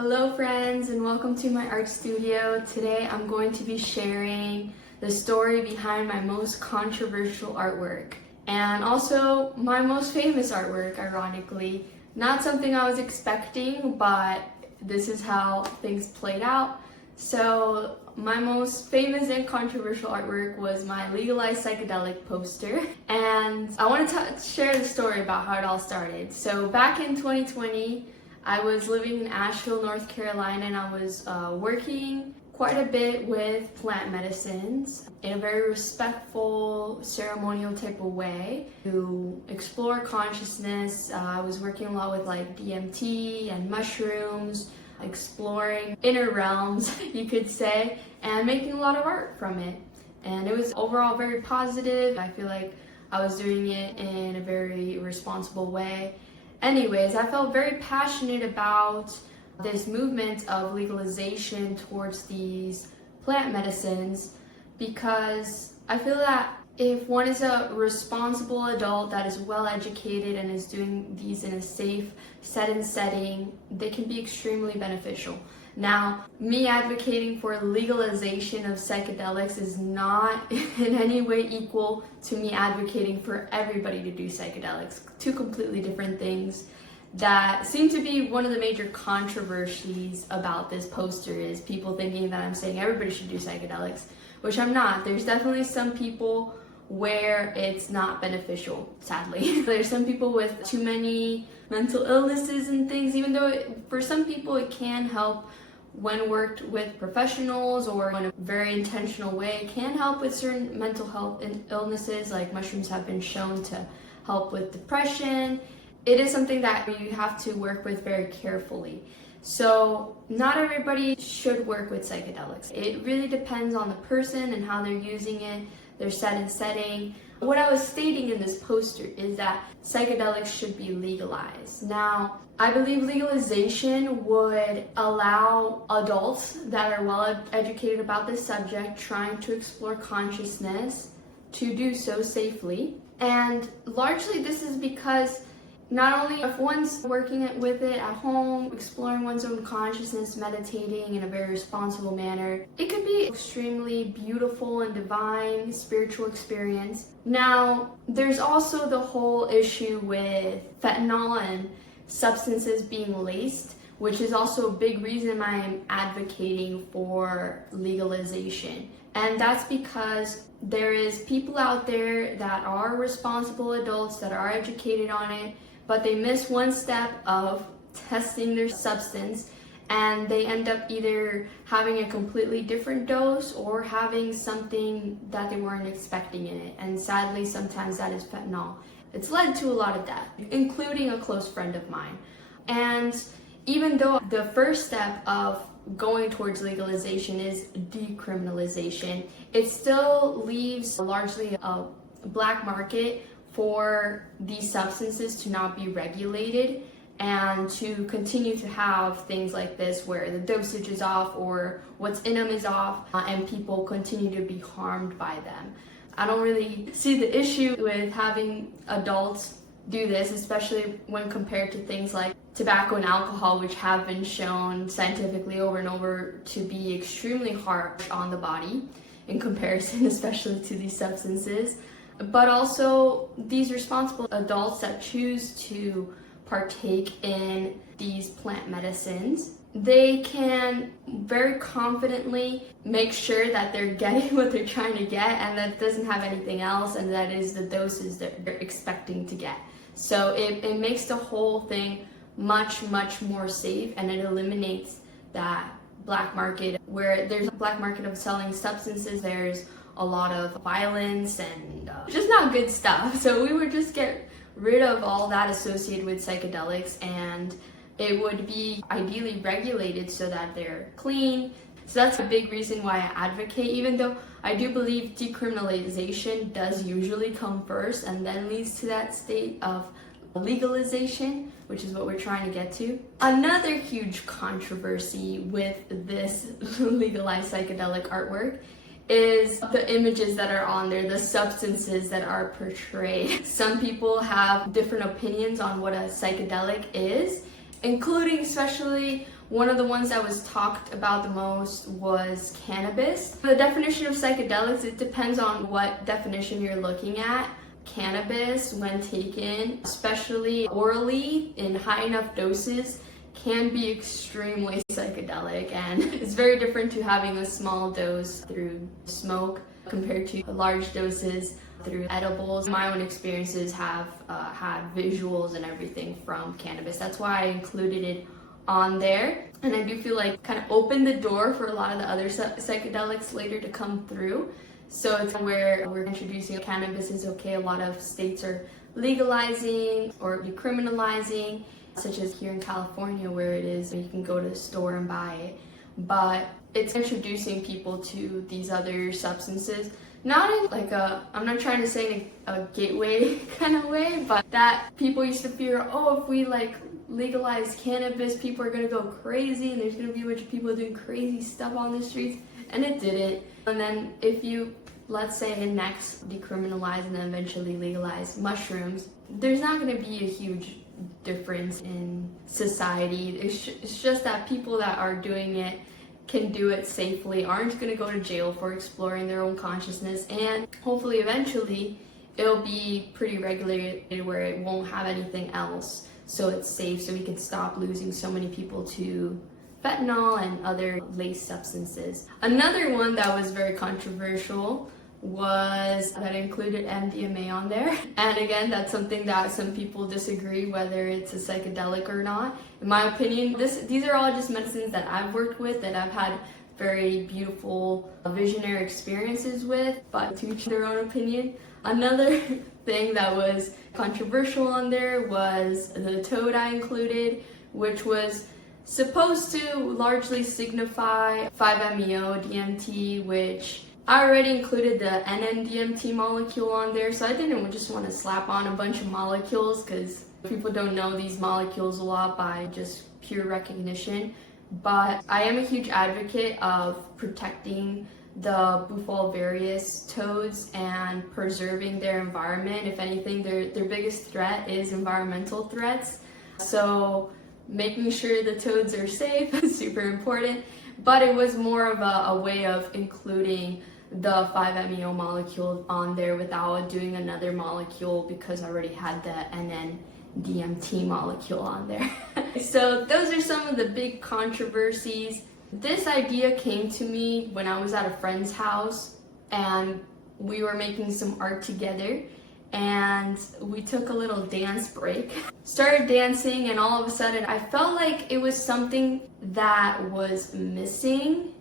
Hello friends, and welcome to my art studio. Today I'm going to be sharing the story behind my most controversial artwork and also my most famous artwork, ironically. Not something I was expecting, but this is how things played out. So my most famous and controversial artwork was my Legalize Psychedelic poster, and I want to share the story about how it all started. So back in 2020, I was living in Asheville, North Carolina, and I was working quite a bit with plant medicines in a very respectful, ceremonial type of way to explore consciousness. I was working a lot with like DMT and mushrooms, exploring inner realms, you could say, and making a lot of art from it. And it was overall very positive. I feel like I was doing it in a very responsible way. Anyways, I felt very passionate about this movement of legalization towards these plant medicines because I feel that if one is a responsible adult that is well educated and is doing these in a safe setting, they can be extremely beneficial. Now, me advocating for legalization of psychedelics is not in any way equal to me advocating for everybody to do psychedelics. Two completely different things that seem to be one of the major controversies about this poster is people thinking that I'm saying everybody should do psychedelics, which I'm not. There's definitely some people where it's not beneficial, sadly. There's some people with too many mental illnesses and things, even though for some people it can help when worked with professionals or in a very intentional way. It can help with certain mental health illnesses, like mushrooms have been shown to help with depression. It is something that you have to work with very carefully. So not everybody should work with psychedelics. It really depends on the person and how they're using it, their setting. What I was stating in this poster is that psychedelics should be legalized. Now, I believe legalization would allow adults that are well educated about this subject, trying to explore consciousness, to do so safely. And largely this is because not only if one's working with it at home, exploring one's own consciousness, meditating in a very responsible manner, it could be extremely beautiful and divine spiritual experience. Now, there's also the whole issue with fentanyl and substances being laced, which is also a big reason I am advocating for legalization. And that's because there is people out there that are responsible adults that are educated on it, but they miss one step of testing their substance and they end up either having a completely different dose or having something that they weren't expecting in it. And sadly, sometimes that is fentanyl. It's led to a lot of death, including a close friend of mine. And even though the first step of going towards legalization is decriminalization, it still leaves largely a black market for these substances to not be regulated and to continue to have things like this where the dosage is off or what's in them is off and people continue to be harmed by them. I don't really see the issue with having adults do this, especially when compared to things like tobacco and alcohol, which have been shown scientifically over and over to be extremely harsh on the body in comparison, especially to these substances. But also these responsible adults that choose to partake in these plant medicines, they can very confidently make sure that they're getting what they're trying to get and that it doesn't have anything else and that is the doses that they're expecting to get. So it makes the whole thing much more safe, and it eliminates that black market where there's a black market of selling substances. There's a lot of violence and just not good stuff. So we would just get rid of all that associated with psychedelics, and it would be ideally regulated so that they're clean. So that's a big reason why I advocate, even though I do believe decriminalization does usually come first and then leads to that state of legalization, which is what we're trying to get to. Another huge controversy with this legalized psychedelic artwork is the images that are on there, the substances that are portrayed. Some people have different opinions on what a psychedelic is, including especially One of the ones that was talked about the most was cannabis. The definition of psychedelics, it depends on what definition you're looking at. Cannabis, when taken, especially orally in high enough doses, can be extremely psychedelic, and it's very different to having a small dose through smoke compared to large doses through edibles. My own experiences have had visuals and everything from cannabis. That's why I included it on there, and I do feel like kind of opened the door for a lot of the other psychedelics later to come through. So it's where we're introducing cannabis is okay. A lot of states are legalizing or decriminalizing, such as here in California where it is you can go to the store and buy it. But it's introducing people to these other substances, not in like I'm not trying to say in a gateway kind of way, but that people used to fear, oh, if we like legalize cannabis, people are gonna go crazy and there's gonna be a bunch of people doing crazy stuff on the streets, and it didn't. And then if you, let's say, next decriminalize and then eventually legalize mushrooms, there's not gonna be a huge difference in society. It's just that people that are doing it can do it safely, aren't going to go to jail for exploring their own consciousness, and hopefully eventually it'll be pretty regulated where it won't have anything else, so it's safe, so we can stop losing so many people to fentanyl and other laced substances. Another one that was very controversial was that included MDMA on there. And again, that's something that some people disagree whether it's a psychedelic or not. In my opinion, these are all just medicines that I've worked with, that I've had very beautiful visionary experiences with, but to each their own opinion. Another thing that was controversial on there was the toad I included, which was supposed to largely signify 5-MeO DMT, which I already included the NN-DMT molecule on there, so I didn't just want to slap on a bunch of molecules because people don't know these molecules a lot by just pure recognition. But I am a huge advocate of protecting the bufalvarius toads and preserving their environment. If anything, their biggest threat is environmental threats. So making sure the toads are safe is super important. But it was more of a way of including the 5-MeO molecule on there without doing another molecule, because I already had the NN-DMT molecule on there. So those are some of the big controversies. This idea came to me when I was at a friend's house and we were making some art together, and we took a little dance break. Started dancing, and all of a sudden I felt like it was something that was missing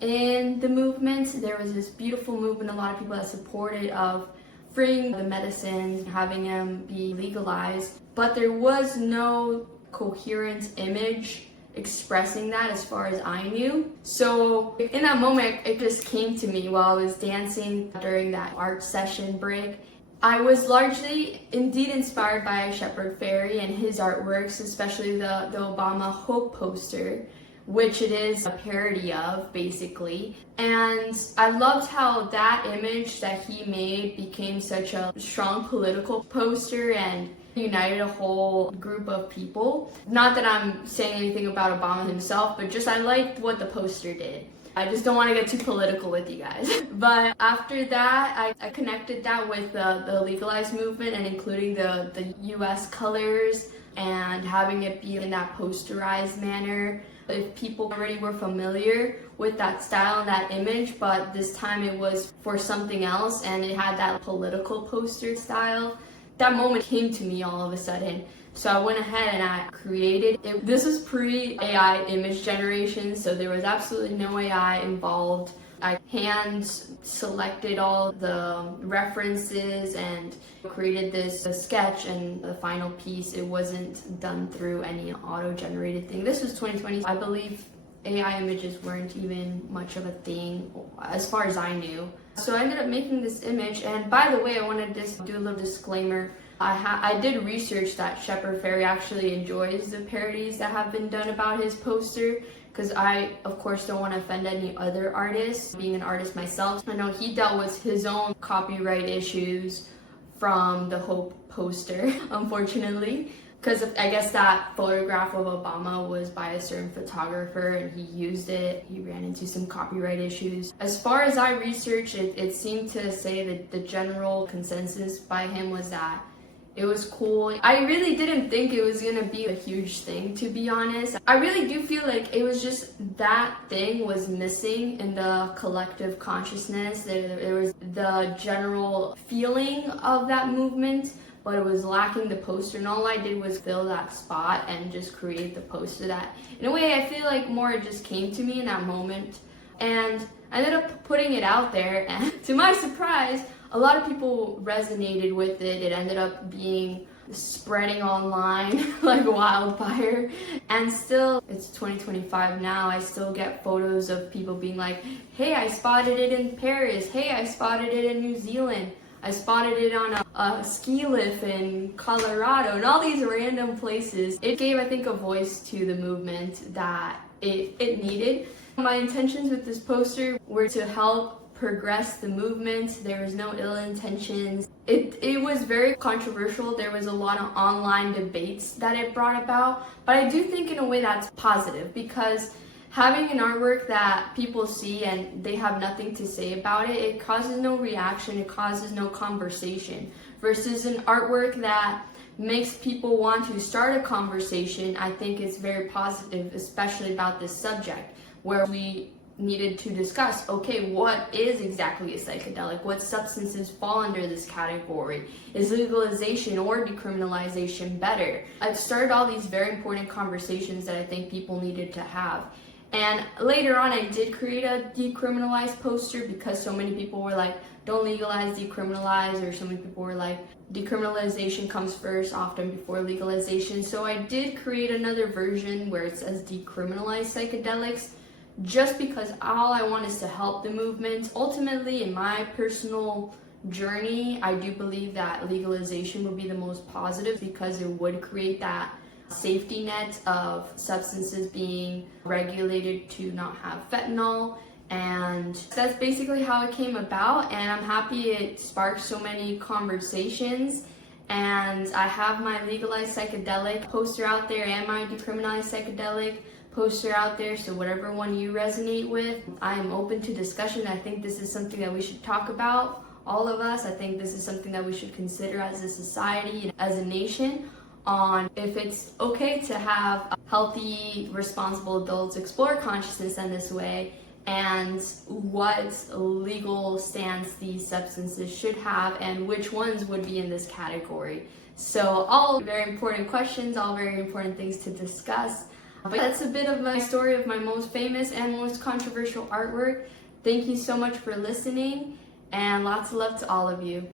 in the movement. There was this beautiful movement, a lot of people that supported of freeing the medicines, having them be legalized, but there was no coherent image expressing that as far as I knew. So in that moment, it just came to me while I was dancing during that art session break. I was largely indeed inspired by Shepard Fairey and his artworks, especially the Obama Hope poster, which it is a parody of, basically. And I loved how that image that he made became such a strong political poster and united a whole group of people. Not that I'm saying anything about Obama himself, but just I liked what the poster did. I just don't want to get too political with you guys. But after that, I connected that with the Legalize movement and including the US colors and having it be in that posterized manner. If people already were familiar with that style and that image, but this time it was for something else and it had that political poster style, that moment came to me all of a sudden. So I went ahead and I created it. This was pre-AI image generation, so there was absolutely no AI involved. I hand selected all the references and created this sketch, and the final piece, it wasn't done through any auto-generated thing. This was 2020. I believe AI images weren't even much of a thing as far as I knew. So I ended up making this image, and by the way, I wanted to do a little disclaimer. I did research that Shepard Fairey actually enjoys the parodies that have been done about his poster, because I, of course, don't want to offend any other artists. Being an artist myself, I know he dealt with his own copyright issues from the Hope poster, unfortunately. because I guess that photograph of Obama was by a certain photographer and he used it. He ran into some copyright issues. As far as I researched, it seemed to say that the general consensus by him was that it was cool. I really didn't think it was gonna be a huge thing, to be honest. I really do feel like it was just that thing was missing in the collective consciousness. There was the general feeling of that movement, but it was lacking the poster, and all I did was fill that spot and just create the poster that, in a way, I feel like more it just came to me in that moment. And I ended up putting it out there, and to my surprise, a lot of people resonated with it. It ended up being spreading online like wildfire. And still, it's 2025 now, I still get photos of people being like, hey, I spotted it in Paris. Hey, I spotted it in New Zealand. I spotted it on a ski lift in Colorado, and all these random places. It gave, I think, a voice to the movement that it needed. My intentions with this poster were to help progress the movement. There was no ill intentions. It was very controversial. There was a lot of online debates that it brought about, but I do think in a way that's positive, because having an artwork that people see and they have nothing to say about it, it causes no reaction, it causes no conversation, versus an artwork that makes people want to start a conversation. I think it's very positive, especially about this subject, where we needed to discuss, okay, what is exactly a psychedelic? What substances fall under this category? Is legalization or decriminalization better? I've started all these very important conversations that I think people needed to have. And later on, I did create a decriminalize poster, because so many people were like, don't legalize, decriminalize, or so many people were like, decriminalization comes first, often before legalization. So I did create another version where it says decriminalize psychedelics, just because all I want is to help the movement. Ultimately, in my personal journey, I do believe that legalization would be the most positive, because it would create that safety net of substances being regulated to not have fentanyl. And that's basically how it came about, and I'm happy it sparked so many conversations. And I have my Legalize Psychedelic poster out there and my Decriminalize Psychedelic poster out there, so whatever one you resonate with, I am open to discussion. I think this is something that we should talk about, all of us. I think this is something that we should consider as a society and as a nation, on if it's okay to have healthy, responsible adults explore consciousness in this way, and what legal stance these substances should have and which ones would be in this category. So all very important questions, all very important things to discuss. But that's a bit of my story of my most famous and most controversial artwork. Thank you so much for listening, and lots of love to all of you.